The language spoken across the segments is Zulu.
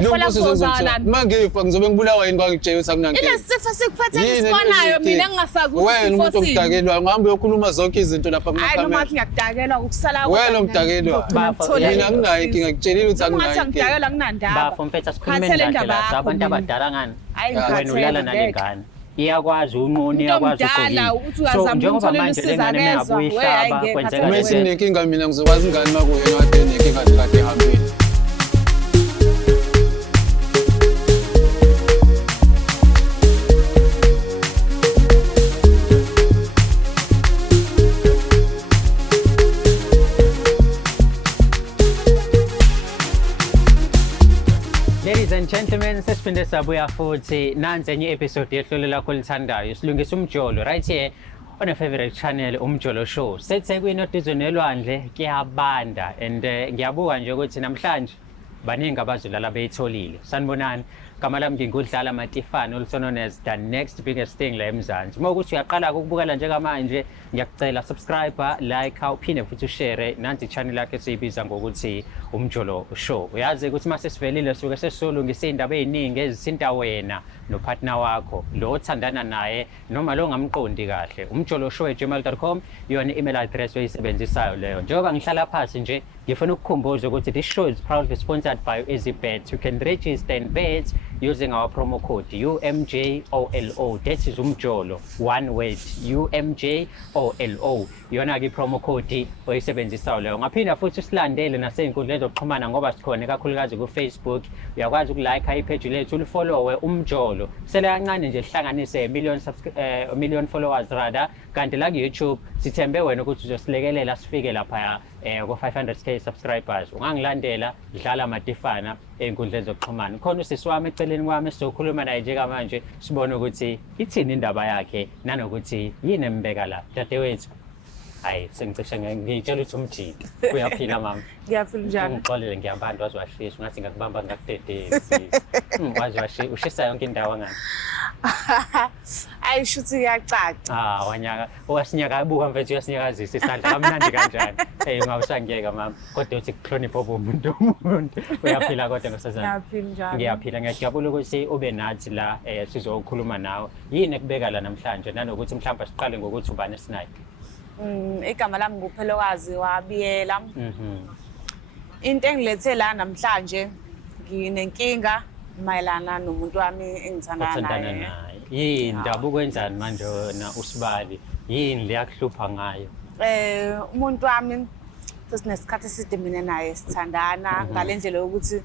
ukufa la kuzozana mangifa ngizobe ngibulawa yini kwangitshela ukuthi akunankinga ile sifo sikuphethe isibonayo mina ngingasazi ukuthi wena umuntu omdakelwa ngihamba uyokhuluma zonke izinto lapha hayi kumakamera noma ngiyakudakelwa ukusala wena umdakelwa mina anginayo inkinga ngikutshelile ukuthi anginayo inkinga ngidakelwa kunandaba bafo mfethu asikhulume kahle la abantu abadala ngani wena ulala nalengane iyakwazi unqoni iyakwazi so njengoba manje lengane mengabuyihlaba kwenzeka uma sinenkinga mina ngizokwazi ingane makuye kade nenkinga kade ehambile. Ladies and gentlemen, sesiphinde sabuya futhi nansi enye episode yehlelo lakho lithandayo silungisa umjolo right here on a favorite channel umjolo show. Sethe kwinotizo nelwandle kuyabanda and ngiyabuka nje ukuthi namhlanje baningi abazulala beyitholile. Sanibonani, gama lami ngingudlala Matifane also known as the next biggest thing la eMzansi. Uma ukuthi uyaqala ukubukela njengamanje ngiyakucela subscribe, like, uphinde futhi ushare nanti channel yakhe esiyibiza ngokuthi umjolo show. Uyazi ukuthi mase sivelile suke sesolungisa indaba eziningi ezithinta wena nopartner wakho lo othandana naye noma lo ngamqondi kahle. umjoloshow@gmail.com yona email address oyisebenzisayo leyo. Njengoba ngihlala phansi nje ngifuna ukukhumbuza ukuthi this show is proudly sponsored by EasyBet. You can register and bet using our promo code UMJOLO. That is umjolo, one word, UMJOLO. Yona ke promo code oyisebenzisayo leyo. Ngaphinda futhi silandele nasey'nkundleni zokuxhumana ngoba sikhona kakhulukazi ku Facebook. Uyakwazi ukulike ipage lethu, ulifollowe umjolo. Sele kancane nje sihlanganise million followers rather. Kanti la ku YouTube sithembe wena ukuthi uzosilekelela sifike lapha ku 500k subscribers. Ungangilandela dlala Matifana ey'nkundleni zokuxhumana. Khona usisi wami eceleni kwami sizokhuluma naye nje manje sibone ukuthi ithini indaba yakhe nanokuthi yini embeka la. Dadewethu, hayi sengicishe ngitshela ukuthi umjidi uyaphila mama. Ngiyaphila njani? Ngixolele ngiyabanda wazi washisa ungathi ngakubamba ngakudedezi. Wazi ushisa yonke indawo ngani? Ayishuthi iyacaca. Wanyaka owasinyaka buka mfethu uyasinyakazisa isandla kamnandi kanjani. Ungawusangiyeka mama kodwa uthi kuhlonipha umuntu uyaphila kodwa ngosazana. Ngiyaphila njani? Ngiyaphila ngiyajabula ukuthi ube nathi la sizokhuluma nawe. Yini ekubeka la namhlanje nanokuthi mhlawumbe siqale ngokuthi ubani esinayo. Igama lami nguphelokazi wabiyela. Into engilethe la namhlanje nginenkinga mayelana nomuntu wami engithandana naye. Yini indaba ukwenzani manje na usibali? Yini liyakuhlupha ngayo? Umuntu wami sesinesikhathi eside mina naye sithandana ngalendlela yokuthi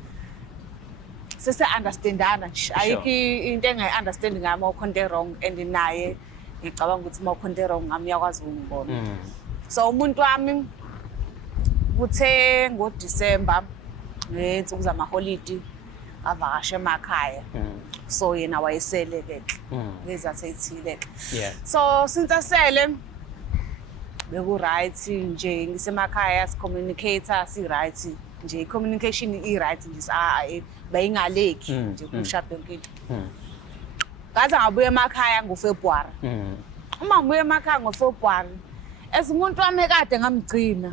sese-understandana nje. Ayikho into engayi-understand ngami okhonto wrong and naye ngicabanga ukuthi uma ukhonto wrong ngami uyakwazi ukungibona. So umuntu wami uthe ngoDisemba ngensuku zamaholidi avakashe emakhaya. So yena wayeseleke ngezathu ethile. So since asele beku right nje ngisemakhaya si-communicator si-right nje communication i-right nje bayingaleki nje kushado nkinto. Ngathi ngabuya emakhaya ngoFebruary. Uma ngibuya emakhaya ngoFebruary ezimuntu wami kade ngamgcina.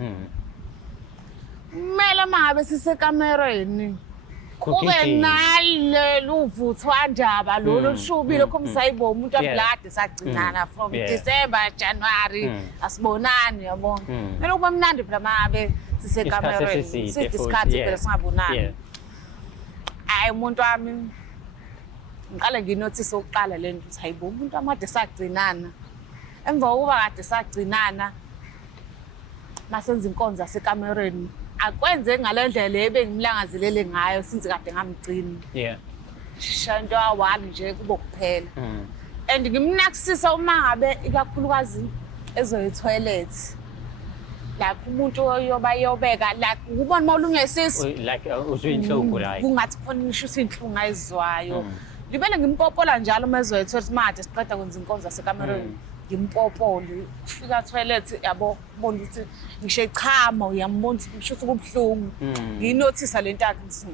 Kumele mangabe sisekamereni kube nalelo uvuthwandaba lolu lushubile khomsayibo umuntu ablade sagcinana from December January asibonani yabona. Kumele kube mnandi phela mangabe sisekamereni sidiscuss phela singabonani. Hayi umuntu wami ngiqale nginothisa ukuqala lento ukuthi hayibo umuntu amade sagcinana. Emva kokuba kade sagcinana masenza inkonzo yasekamereni akwenze ngalendlela ebengimlangazelele ngayo since kade ngamgcina. Shanto awami nje kubo kuphela. And ngimnakisisa uma ngabe ikakhulukazi ezoyitoilet. Lapho umuntu oyoba yobeka like ubona mawulungesisi like uzuyinhlungu la. Kungathi khona ngisho inhlungu ayizwayo. Libele ngimpopola njalo uma ezoyitoilet manje siqeda kwenza inkonzo yasekamereni. Ngimpopole ufika toilet yabo bona ukuthi ngisho echama uyambona ukuthi kubhlungu nginothisa lento yakhe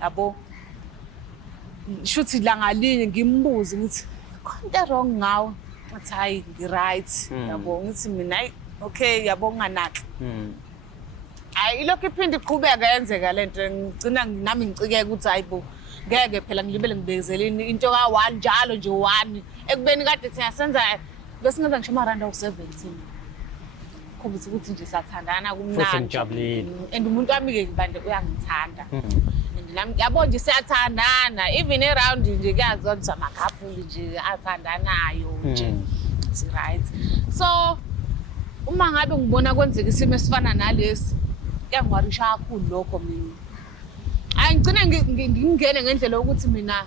yabo shuthi la ngalinye ngimbuza ukuthi konke wrong ngawe ngathi hayi ngi right yabo ngithi mina okay yabo nganaki hayi ilokhu iphinde iqhubeka yenzeka lento ngigcina nami ngicikeke ukuthi hayibo ngeke phela ngilibele ngibekezeleni into ka1 njalo nje 1 ekubeni kade thina senza besingenza ngisho amaranda u17 khombisa ukuthi nje sathandana kumnandi futhi ngijabulile and umuntu wami-ke bande uyangithanda and nami yabo nje siyathandana even around nje kuyaziwa ukuthi amakhapuli nje athandanayo nje right so uma ngabe ngibona kwenzeka isimo esifana nalesi kuyangiwarisha kakhulu lokho mina angigcine ngingene ngendlela yokuthi mina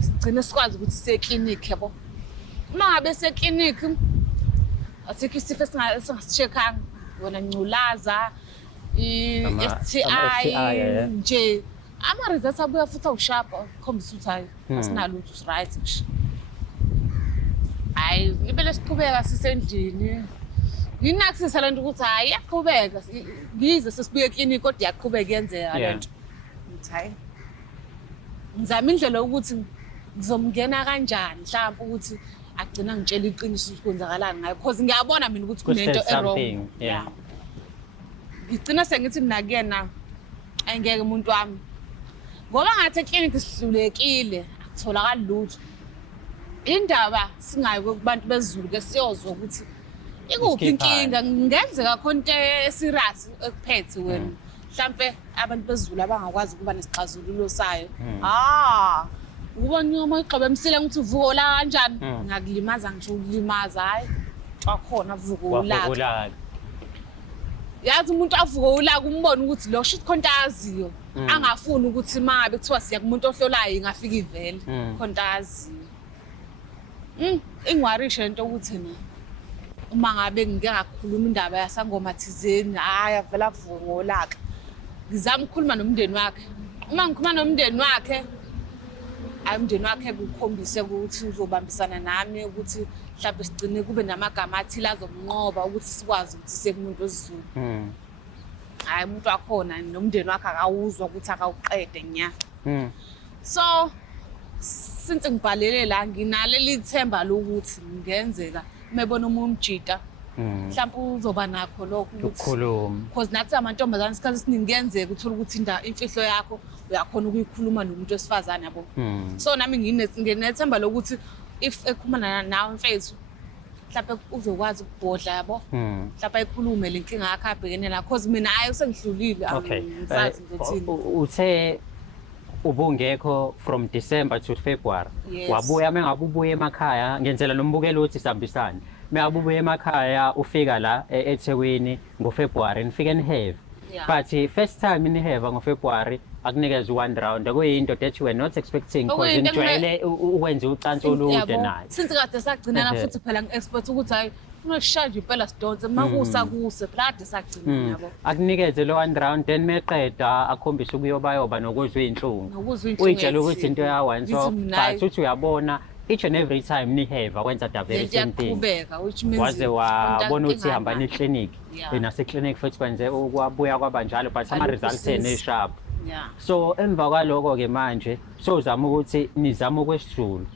sigcine sikwazi ukuthi seklinikhi yabo uma ngabe seklinikhi asikho isifo esingasishekanga wona ngculaza i-STI nje ama-results abuya futhi awushapha khombisa ukuthi hayi asinalo ukuthi right nje hayi libele siqhubeka sisendlini nginakusisa lento ukuthi hayi iyaqhubeka ngize sesibuye eklinikhi kodwa iyaqhubeka yenzeka lento ngithi hayi ngizama indlela yokuthi ngizomngena kanjani mhlawumbe ukuthi agcina ngitshela iqiniso ukuthi kwenzakalani ngayo because ngiyabona mina ukuthi kunento wrong yeah ngigcina sengithi mina kuyena ayingeke umuntu wami ngoba ngathi eklinikhi sihlulekile akutholakali lutho indaba singayi kubantu bezulu ke siyozwa ukuthi ikuphi inkinga ngenzeka khona into eserious ekuphethe wena mhlambe abantu bezulu abangakwazi ukuba nesixazululo sayo ubona uma iqhebe emsile ngithi uvuko la kanjani ngakulimaza ngisho ukulimaza hayi wakhona uvuko ulaka yazi umuntu avuko ulaka umbona ukuthi lo shit khonto aziyo angafuni ukuthi mangabe kuthiwa siya kumuntu ohlolayo ingafika ivele khonto aziyo ingwarishe into ukuthi na uma ngabe ngike ngakhuluma indaba yasangoma thizeni hayi avela avuko ngolaka ngizama ukukhuluma nomndeni wakhe uma ngikhuluma nomndeni wakhe umndeni wakhe kukhombise ukuthi uzobambisana nami ukuthi mhlawumbe sigcine kube namagama athile azomnqoba ukuthi sikwazi ukuthi sekumuntu osizulu hayi umuntu wakhona nomndeni wakhe akawuzwa ukuthi akawuqede nya so since ngibhalele la nginalo lithemba lokuthi ngenzeka mebona umuntu umjita mhlawumbe uzoba nakho lokho ukukhuluma because nathi amantombazane isikhathi esiningi kuyenzeka uthola ukuthi imfihlo yakho uyakhona ukuyikhuluma nomuntu wesifazane yabo so nami nginethemba lokuthi if ekhuluma nawe mfethu mhlawumbe uzokwazi ukubhodla yabo mhlawumbe ayikhulume le nkinga yakhe abhekene nayo because mina hayi sengihlulile angisazi ngothini uthe ubungekho from December to February wabuya mengabe ubuye emakhaya ngenzela nombukelo uthi sambisane mengabe ubuye emakhaya ufika la eThekwini ngoFebruary nifike enihave but first time inihave ngoFebruary akunikeza 1 round akuyinto that you were not expecting because injwayele ukwenza ucansi olude naye since kade sagcinana futhi phela ngi-expect ukuthi hayi unoshanje impela sidonse makusa kuse phela sagcina yabo akunikeze lo 1 round then meqeda akhombisa ukuyobayoba nokuzwa izinhlungu uyitshela ukuthi into ya once off but uthi uyabona each and every time nihave akwenza the very same thing waze wabona ukuthi ihamba neclinic naseclinic futhi kwenze ukwabuya kwabanjalo but ama results ene-sharp so emva kwaloko ke manje sozama ukuthi nizama okwesizulu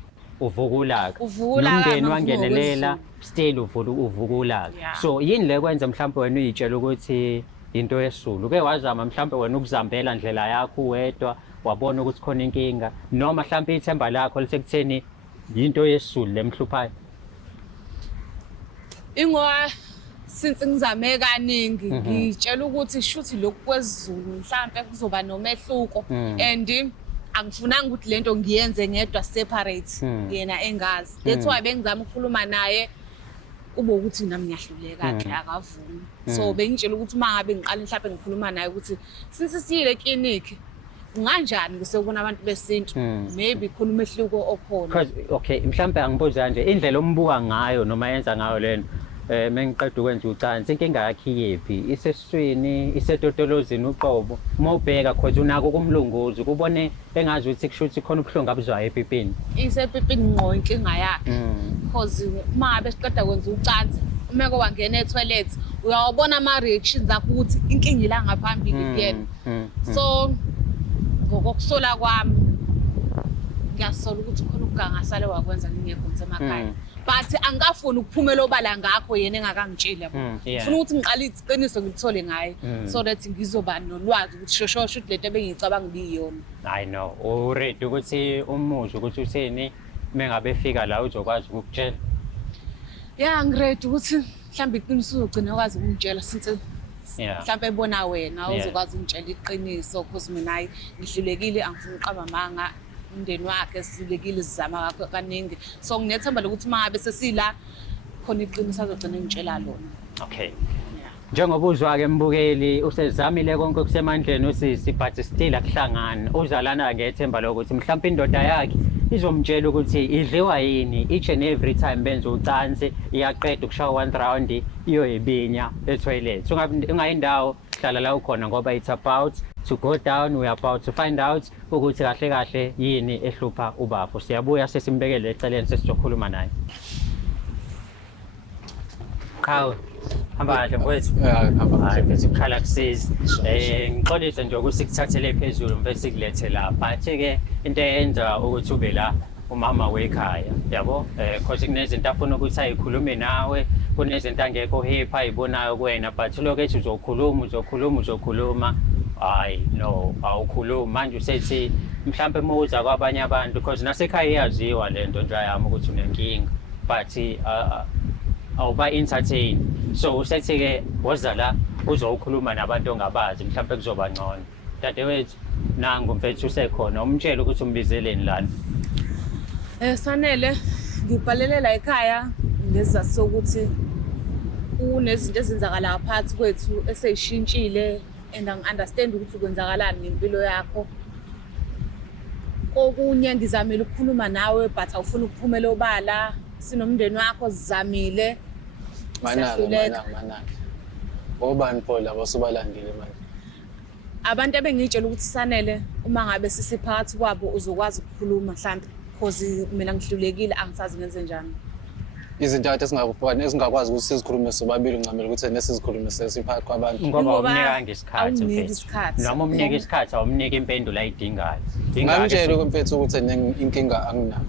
uvukulaka nomndeni wangenelela still uvukulaka so yini le kwenza mhlawumbe wena uyitshela ukuthi into yesizulu ke wazama mhlawumbe wena ukuzambela ndlela yakho wedwa wabona ukuthi khona inkinga noma mhlawumbe ithemba lakho lisekutheni into yesizulu lemhluphayo since ngizame kaningi ngitshela ukuthi shuthi lokhu kwesiZulu mhlawumbe kuzoba nomehluko and angifunanga ukuthi lento ngiyenze ngedwa separate yena engazi that's why bengizama ukukhuluma naye kube ukuthi nami ngiyahluleka kahle akavumi so bengitshela ukuthi mangabe ngiqala mhlawumbe ngikhuluma naye ukuthi since siyile eklinikhi unganjani ngisebona abantu besintu maybe khona umehluko okhona okay mhlawumbe angibuza nje indlela ombuka ngayo noma yenza ngayo lento mengiqeda ukwenza ucansi inkinga yakhe yephi isesiswini isetotolozini uqobo mawubheka because unako kumlunguzi kubone engazi ukuthi kushuthi khona ubuhlungu abuzwayo epipini isepipini ngqo inkinga yakhe because mangabe siqeda kwenza ucansi umeko wangena etoilet uyawubona ama reactions akho ukuthi inkinga ila ngaphambili kuyena so ngokusola kwami ngiyasola ukuthi khona ukugangasale wakwenza ngingekho emakhaya but angikafuni ukuphumela obala ngakho yena engakangitsheli yabo. yeah. Ngifuna ukuthi ngiqale iqiniso ngilithole ngaye so that ngizoba nolwazi ukuthi shosho ukuthi lento ebengicabanga ngiyiyona. I know. Already ukuthi umuzwa ukuthi uthini mengabe efika la uzokwazi ukukutshela. Yeah, ngiready ukuthi mhlawumbe iqiniso uzogcina ukwazi ukungitshela since mhlawumbe ebona wena uzokwazi ukungitshela iqiniso because mina hayi ngihlulekile angifuni uqaba amanga umndeni wakhe sihlulekile sizama kaningi so nginethemba lokuthi mangabe sesila khona iqiniso azogcina ngitshela lona. Okay. Njengoba uzwa-ke mbukeli usezamile konke okusemandleni usisi but still akuhlangani uzalana ngethemba lokuthi mhlawumbe indoda yakhe izomtshela ukuthi idliwa yini each and every time benza ucansi iyaqeda ukushawa one round iyoyibinya etoilet. Ungayindawo hlala la ukhona ngoba it's about to go down, we are about to find out ukuthi kahle kahle yini ehlupha ubafo. Siyabuya sesimbekele eceleni sesizokhuluma naye. Hawu hamba kahle mfowethu. hamba Hayi bese ukhala kusiza. Ngixolise nje ukuthi sikuthathele phezulu bese sikulethe la. But-ke into eyenza ukuthi ube la umama wekhaya, yabo? Because kunezinto afuna ukuthi ayikhulume nawe, kunezinto angekho happy ayibonayo kuwena, but lokho ethi uzokhuluma. Hayi no, awukhulumi manje usethi mhlawumbe mawuza kwabanye abantu because nasekhaya iyaziwa lento nje yami ukuthi unenkinga, but awuba entertain. So usethi-ke woza la uzokhuluma nabantu ongabazi mhlawumbe kuzoba ngcono. Dadewethu nangu mfethu usekhona umtshela ukuthi umbizeleni lana. Sanele ngibhalele la ekhaya ngesizathu sokuthi kunezinto ezenzakala phakathi kwethu eseyishintshile and angi-understand ukuthi kwenzakalani ngempilo yakho. Kokunye ngizamile ukukhuluma nawe but awufuni ukuphumela obala. Sinomndeni wakho sizamile. manaki obani pho labo sobalandile manje Abantu ebengitshela ukuthi Sanele uma ngabe sisiphakathi kwabo uzokwazi ukukhuluma mhlawumbe because mina ngihlulekile angisazi ngenze njani. izinto ade esingakwazi ukuthi sizikhulume sobabili ngicamela ukuthi nesizikhulume sesiphakathi kwabantu Ngoba umnika isikhathi mfethu. Noma umnika isikhathi awumnika impendulo ayidingayo. ngamtshela mfethu ukuthi inkinga anginayo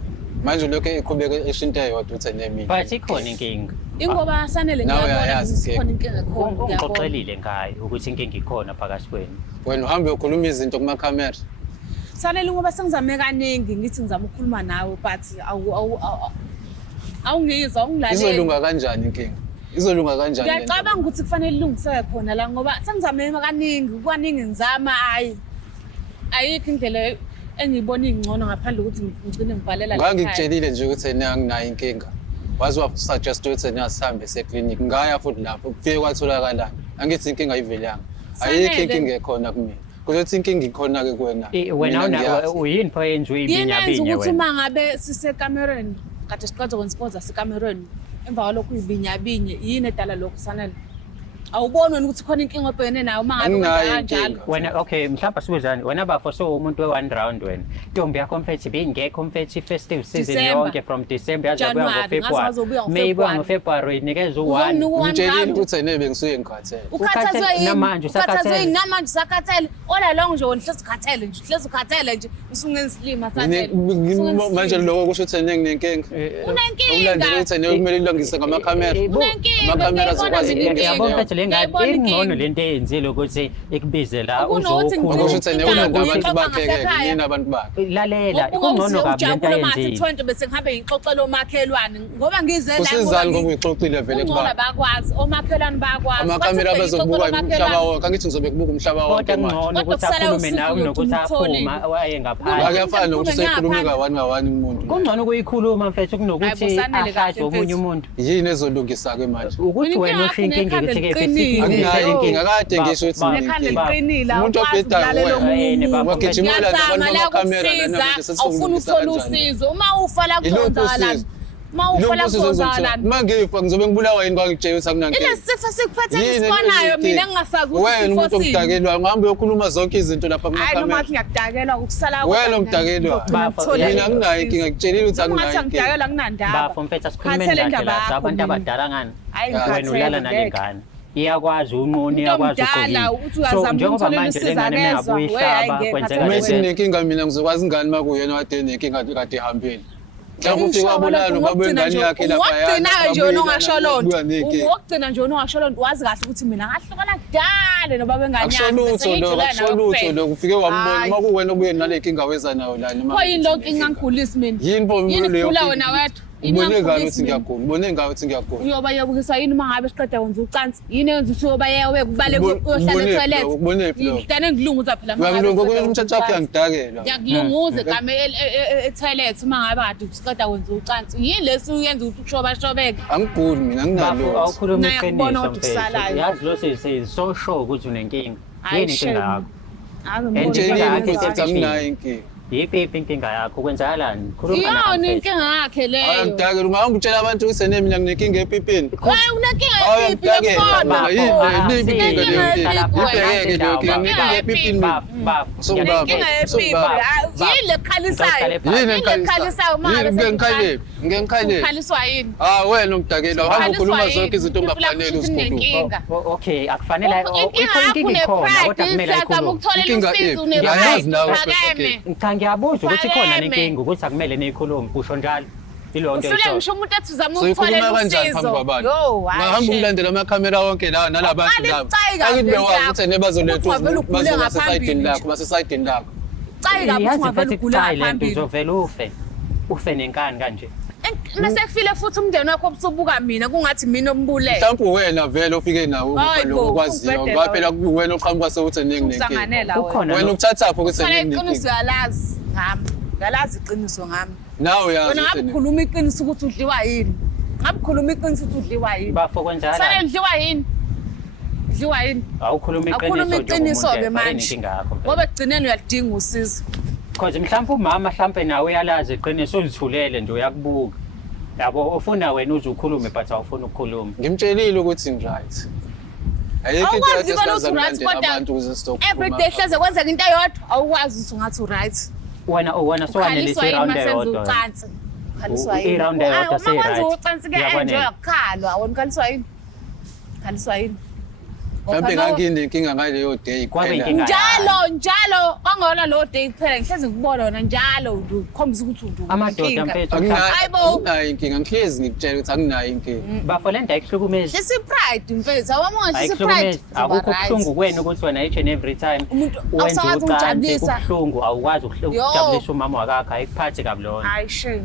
manje lokho iqhubeka eshinto eyodwa uthi nemini But ikhona inkinga. Ingoba Sanele ngiyabona ukuthi khona inkinga khona. Ungixoxelile ngayo ukuthi inkinga ikhona phakathi kwenu. wena uhambe ukhuluma izinto kuma camera. Sanele ngoba sengizame kaningi ngithi ngizama ukukhuluma nawe but awungizwa ungilaleli. Izolunga kanjani inkinga? Izolunga kanjani? Ngiyacabanga ukuthi kufanele ilungiseke khona la ngoba sengizame kaningi ngizama ayikho indlela engiyibona ingcono ngaphandle ukuthi ngigcine ngibhalela la. Ngangikutshelile nje ukuthi anginayo inkinga. Wazi wa suggest ukuthi nasihambe eclinic ngaya futhi lapho kufike kwatholakala. Angithi inkinga ayivelanga. Ayikho inkinga ekhona kumina. Kuzothi inkinga ikhona ke kuwena. Wena uyini pho yenza uyibinya yini ukuthi uma ngabe sisekamereni kade siqeda kwenza sponsor sekamereni emva kwalokho uyibinya yini edala lokho Sanele? Awuboni wena ukuthi khona inkinga obhekene nayo uma ngabe kwenza kanjalo? Wena okay mhlawumbe sibuzani wena bafo so umuntu we-1 round wena. Intombi yakho mfethu bingekho mfethu festive season yonke from December yaze kuya ngoFebruary. Maybe ngoFebruary inikeza u1. Ngitshela ukuthi nebe ngisuke ngikhathele. Ukhathazwe yini? Namanje usakhathele. Namanje usakhathele. All along nje wena hlezi ukhathele nje usungensilima Sanele. Manje lokho kusho ukuthi nenginenkinga. Unenkinga. Ulandela ukuthi kumele ulungise ngamakhamera. Amakamera azokwazi ukubona lengabe ingcono lento eyenzile ukuthi ikubize la uzokhuluma ukuthi abantu bakhe yini abantu bakhe lalela ikungcono kabi lento eyenzile 20 bese ngihambe ngixoxela omakhelwane ngoba ngize la usizali ngoba ngixoxile vele kuba bakwazi omakhelwane bakwazi amakamera bazobuka umhlaba wonke angithi ngizobe kubuka umhlaba wonke manje kodwa ngcono ukuthi akhulume nawe nokuthi aphuma waye ngaphandle akuyafana nokuthi usekhuluma ka1 umuntu kungcono kuyikhuluma mfethu kunokuthi ahlaje omunye umuntu yini ezolungisa ke manje ukuthi wena usho inkinga ukuthi anginayo inkinga kade ngisho ukuthi umuntu ophethayo wagijimela nabantu bamakamera awufuna ukuthola usizo uma ufa la kukhonzalana mangifa ngizobe ngibulawa yini kwangitshela ukuthi akunankinga ile sifo sikuphethe isibonayo mina ngingasazi ukuthi wena umuntu omdakelwa ngihambe uyokhuluma zonke izinto lapha kumakamera hayi noma ngiyakudakelwa ukusala wena omdakelwa mina anginayo inkinga ngikutshelile ukuthi anginayo inkinga ngidakelwa kunandaba bafo mfethu asikhulume kahle abantu abadala ngani wena ulala nalengane iyakwazi unqoni iyakwazi ukugcina so njengoba manje lengane mengabuyihlaba kwenzeka mase inenkinga mina ngizokwazi ingane makuyena kade nenkinga kade ihambile Mhlawumbe ufika wabonana nobaba wengane yakhe lapha ugcina nje ongasho lonto ugcina nje ongasho lonto wazi kahle ukuthi mina ngahlukana kudala nobaba wengane yakhe akusho lutho lo ufike wambona uma kuwena obuye nale inkinga weza nayo la noma pho yini lonke ingangigulisi mina yini leyo wena wethu ubone ngayo ukuthi ngiyagula ubone ngayo ukuthi ngiyagula uyoba yabukisa yini uma ngabe siqeda kwenza ucansi yini yenza ukuthi uyoba yewe kubale uyohlala etoilet ubone phela ngidane ngilunguza phela ngilungu umthatha wakhe angidakela ngiyakilunguza game etoilet uma ngabe kade siqeda kwenza ucansi yini lesi uyenza ukuthi ushoba shobeke angiguli mina nginalo awukhuluma iqiniso mfethu yazi lo so sure ukuthi unenkinga yini inkinga yakho anginayo inkinga yiphi inkinga yakho kwenzakalani khuluma nawe yona inkinga yakhe leyo angidakela ungahamba utshela abantu ukuthi mina nginenkinga epipini wewe unenkinga epipini khona yini inkinga leyo inkinga epipini yile khalisayo ngikhaliswa yini wena ungidakela uhamba ukhuluma zonke izinto ongafanele uzikhuluma okay akufanele inkinga ikhona kodwa kumele ayikhulume inkinga ayazi nawe ngiyabuza ukuthi khona nenkinga ukuthi akumele niyikhulume usho njalo ilonto usule ngisho umuntu ethi uzama ukutholela usizo ngahamba ukulandela amakhamera wonke la nalabantu labo akuthi bewazi ukuthi nebazoletha basesayidini lakho basesayidini lakho cayi kabi ungavela ugula phambili uzovela ufe nenkani kanje mase kufile futhi umndeni wakho obusubuka mina kungathi mina ombulele mhlawumbe wena vele ufike nawo lokwaziyo ngoba phela kuwena oqhamuka sewuthi nenginenkinga wena ukuthathapho ukuthi iqiniso yalazi ngami ngalazi iqiniso ngami nawe yazi wena ngabukhuluma iqiniso ukuthi udliwa yini ngabukhuluma iqiniso ukuthi udliwa yini bafo kwenzala sale ndliwa yini ndliwa yini awukhuluma iqiniso ke manje ngoba egcineni uyalidinga usizo because mhlawumbe umama mhlawumbe nawe uyalazi iqiniso ulithulele nje uyakubuka yabo ufuna wena uze ukhulume but awufuna ukukhuluma ngimtshelile ukuthi ngiright ayikho into esenza abantu ukuze stop every day hleze kwenzeka into eyodwa awukwazi ukuthi ungathi uright wena so wanelisa iround eyodwa khaliswa yini iround eyodwa say right ucansi ke enjoy ukukhalwa wona khaliswa yini mhlawumbe nganginenkinga ngaleyo day njalo kwangona lo day kuphela ngihlezi ngikubona wona njalo ukhombisa ukuthi amadoda mfethu anginayo inkinga ngihlezi ngikutshela ukuthi anginayo inkinga bafo le nto ayikuhlukumezi lesi pride mfethu awamanga lesi pride akukho kuhlungu kwena ukuthi wena each and every time wenza ucansi kubuhlungu awukwazi ukujabulisa umama wakakho ayikuphathi kabi lona hayi shame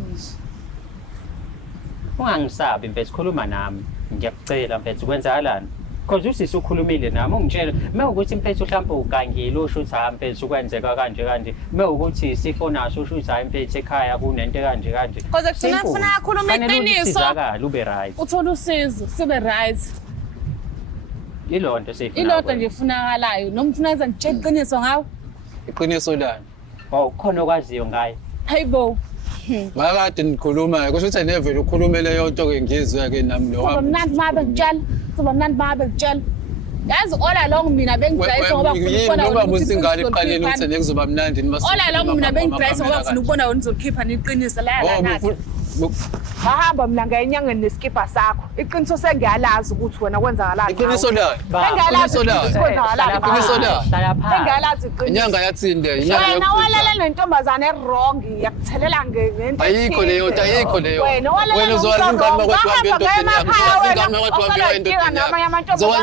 ungangisabi mfethu khuluma nami ngiyakucela mfethu kwenzakalani because usisi ukhulumile nami ungitshela mewukuthi mfethu mhlawumbe ugangile usho ukuthi hayi mfethu kwenzeka kanje mewukuthi isifo naso usho ukuthi hayi mfethu ekhaya kunento kanje because kuthina ufuna ukukhuluma iqiniso sizakala ube right uthola usizo sibe right ilonto sefuna ilonto nje ifunakalayo noma ufuna enza ngitshela iqiniso ngawo iqiniso lani khona okwaziyo ngayo hayibo ngakade nikhuluma kusho ukuthi nevele ukhulume leyo nto ke ngizwe ke nami lo mnandi mabe ngitshela yazi all along mina bengidayisa ngoba ngifuna ukubona ukuthi singane iqaleni ukuthi nekuzoba mnandi all along mina bengidayisa ngoba ngifuna ukubona wena uzokhipha neqiniso la nathi hamba mina ngenyangeni neskipa sakho iqiniso sengiyalazi ukuthi wena kwenzakalani iqiniso la engiyalazi iqiniso inyanga yatsinde wena walala nentombazane wrong yakuthelela ngento ayikho leyo wena uzokwazi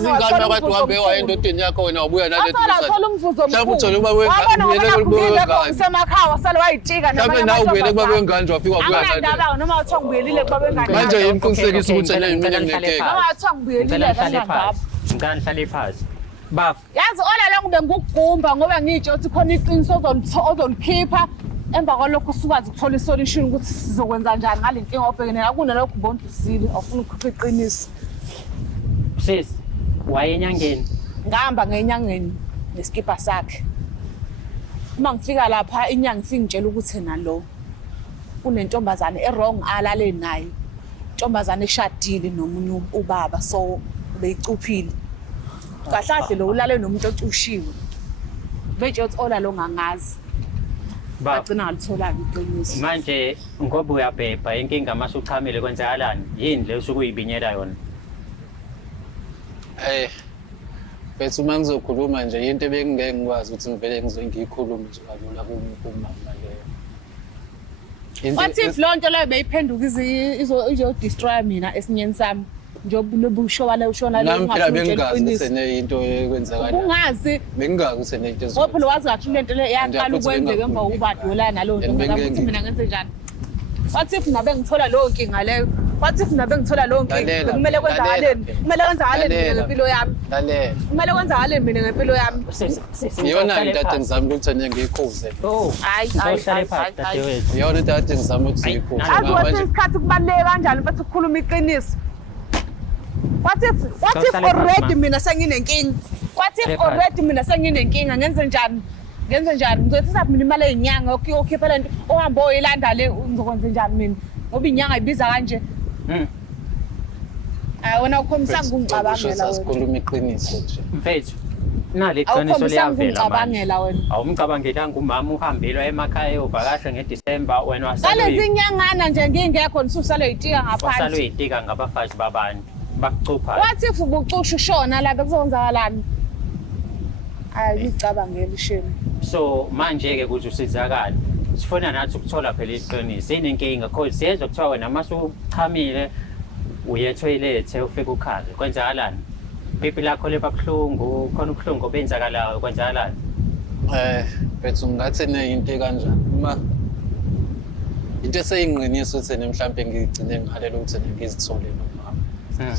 ingane makwathi uhambe endodeni yakho wena ubuya nale mhlawumbe uthole uba emakhaya wasale wayitika mhlawumbe nawe ubuyele kuba wengane wafika wabuya nale noma wathiwa ngibuyelile kuba wengane manje yini qinisekisa ukuthi mina nginenkinga noma wathiwa ngibuyelile ngihlale phansi bafu yazi ola lonke bengukugumba ngoba ngitsho ukuthi khona iqiniso ozolikhipha emva kwalokho usukwazi ukuthola isolution ukuthi sizokwenza njani ngale nkinga obhekene nayo kunalokho ubona usile awufuna ukukhipha iqiniso sis wayenyangeni ngihamba ngenyangeni neskipa sakhe uma ngifika lapha inyanga ngifika ngitshela ukuthi nalo kunentombazane errong alale naye intombazane eshadile nomunye ubaba so beyicuphile kahlahle lo ulale nomuntu ocushiwe betshe uthi ola lo ngangazi bagcina ngalithola iqiniso manje ngoba uyabhebha inkinga mase uchamile kwenzakalani yini le usukuyibinyela yona bese uma ngizokhuluma nje into ebengeke ngikwazi ukuthi ngivele ngizoyikhuluma nje kalula kumama leyo Wathi if lonto leyo beyiphenduka izodestroy mina esinyeni sami. Njengoba ushona ushona nami phela bengingazi seneyinto ekwenzakala. Ungazi. Bengingazi seneyinto ezo. Ngoba wazi kathi lento le yaqala ukwenzeka emva kokubadola nalowo nto ukuthi mina ngenze njani. Wathi if nabe ngithola lowo nkinga leyo. Wathi if nabe ngithola lowo nkinga kumele kwenzakaleni. Kumele kwenzakaleni ngempilo yami. Lalela. Kumele kwenzakaleni mina ngempilo yami. Iyona into ade ngizama ukuthi ngiyikhuze. Hayi. Iyona into ade ngizama ukuthi ngiyikhuze. Akwazi isikhathi kubaleke kanjani bathi ukukhuluma iqiniso. What if already mina senginenkinga? What if already mina senginenkinga ngenze njani? Ngenze njani? Ngizothi saphi mina imali ezinyanga okhipha lento ohamba oyilanda le ngizokwenza njani mina? Ngoba inyanga ibiza kanje. Wena ukhombisa ngicabangela wena. Sikhuluma iqiniso nje. Mfethu. Nali iqiniso liyavela manje. Awumcabangelanga umama uhambile emakhaya eyovakasha ngeDisemba wena wasala. Ngalezi inyangana nje ngingekho nisusale itika ngaphansi. Wasala itika ngabafazi babantu. Bakucupha. What if ubucusha ushona lapha kuzokwenzakalani? Ngicabangela ishemi. So manje ke kuthi usizakala. Sifuna nathi ukuthola phela iqiniso. Inenkinga because siyezwa kuthiwa wena masuchamile uye toilet ufika ukhaze. Kwenzakalani? Pipi lakho lebabuhlungu, khona ubuhlungu obenzakalayo kwenzakalani? Bethu ngathi neyinto kanjani. Uma into eseyingqinisa ukuthi mhlambe ngigcine ngihalela ukuthi ngizithole nomama.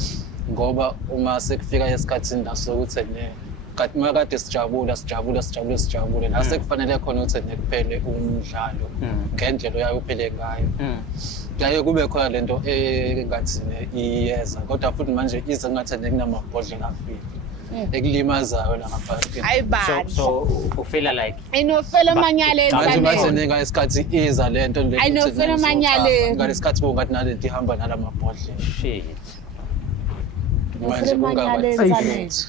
Ngoba uma sekufika esikhatsini nasokuthi kanti makade sijabule nase kufanele khona ukuthi kuphele umdlalo ngendlela oyayo uphele ngayo. Kuyaye kube khona lento engathi iyeza kodwa futhi manje ize ngathi kunamabhodlela afile ekulimazayo la ngaphakathi. So you feel like ayinofela manyale manje nenga isikhathi iza lento le ayinofela manyale ngalesikhathi bongathi nalento ihamba nalamabhodlela. Shit. Manje kungabathi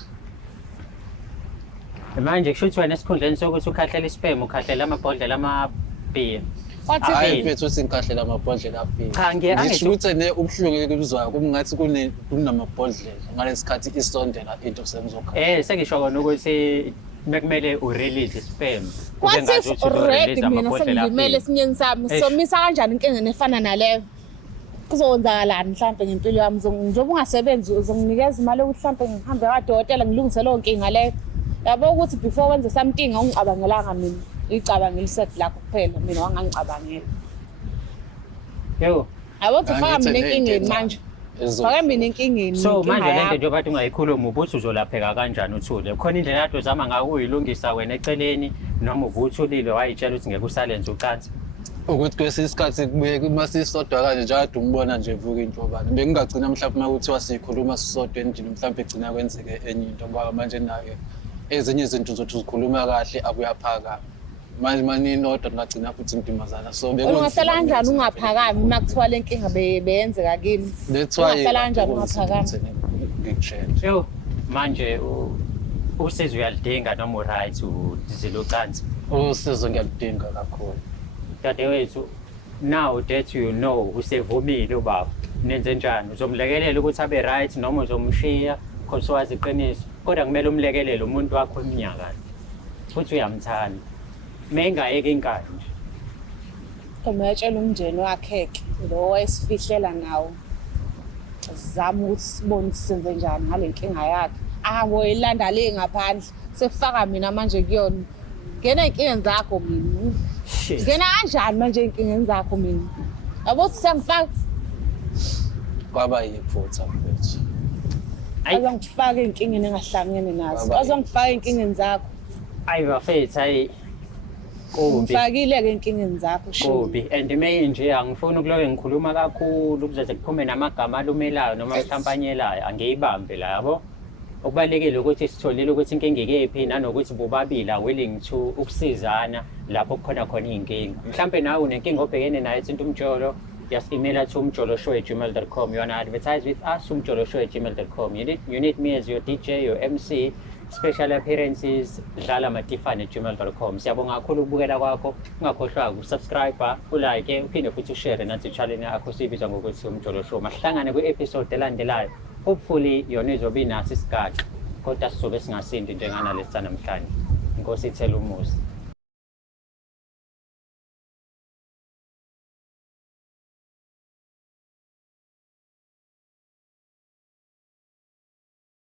manje kusho ukuthi wena esikhundleni sokuthi ukhahlela ispam ukhahlela amabhodlela amabhiya. Hayi mfethu uthi ngikahlela amabhodlela afile. Cha ngisho ukuthi ubuhlungu ekuzwayo kungathi kunamabhodlela ngalesikhathi isondela into semzokhala. Sengisho kona ukuthi bekumele urelease ispam. Kwathi already mina sengimele esinyeni sami somisa kanjani inkinga efana naleyo? Kuzowenzakalani mhlambe ngempilo yami njengoba ungasebenzi uzonginikeza imali ukuthi mhlambe ngihambe kadokotela ngilungise leyo nkinga leyo. Yabo ukuthi before wenze something awungicabangelanga mina icabangela iset lakho kuphela mina wangangicabangela. Yabo ufaka mina enkingeni manje. Faka mina enkingeni. So manje lento nje bathi ungayikhuluma ubuthi uzolapheka kanjani uthule. Khona indlela yakho uzama ngayo uyilungisa wena eceleni noma ubuthi ulile wayitshela ukuthi ngeke usalenze ucansi. Ukuthi kwesinye isikhathi kubuye masisodwa kanje nje ade umbona nje vuka intobana. Bengingagcina mhlawumbe makuthiwa sikhuluma sisodwa endlini mhlawumbe igcina kwenzeke enye into ngoba manje nayo ezinye izinto zothi uzikhuluma kahle akuyaphaka. Manje inodwa ngagcina futhi imdimazana. So ungasala kanjani ungaphakami makuthiwa lenkinga beyenzeka kimi. Ungasala kanjani ungaphakami. Ngikutshela. Manje usizo uyalidinga noma uright udizile ucansi. Usizo ngiyalidinga kakhulu. Dadewethu now that you know usevumile ubaba nenze njani uzomlekelela ukuthi abe right noma uzomshiya because wazi iqiniso kodwa kumele umlekelele umuntu wakho eminyaka futhi uyamthanda mengayeke inkani nje kumele umndeni wakhe lo wayesifihlela nawo zama ukuthi sibone senze njani ngalenkinga yakhe awoyilanda le ngaphandle sefaka mina manje kuyona ngena inkinga zakho mina ngena kanjani manje inkinga zakho mina yabo sengifaka kwaba yiphutha mfethu azongifaka inkingeni engahlangene nazo azongifaka inkingeni zakho ayi bafethu ayi ngifakile ke inkingeni zakho shobi and nje angifuni ukuloke ngikhuluma kakhulu kuzoze kuphume namagama alumelayo noma mhlampanyelayo angiyibambe la yabo okubalekile ukuthi sitholile ukuthi inkinga ikephi nanokuthi bobabili willing to ukusizana lapho kukhona khona inkinga mhlambe nawe unenkinga obhekene nayo eThinta Umjolo just email to umjoloshow@gmail.com. You want to advertise with us, umjoloshow@gmail.com. You need me as your DJ, your MC, special appearances, dlala matifan@gmail.com. Siyabonga kakhulu ukubukela kwakho. Ungakhohlwa ukusubscribe, ulike, uphinde futhi ushare nathi channel yakho sibizwa ngokuthi Umjolo Show. Masihlangane kwi-episode elandelayo. Hopefully yona izobe inaso isigaxa. Kodwa sizobe singasindi njengana lesitha namhlanje. Inkosi ithela umusa.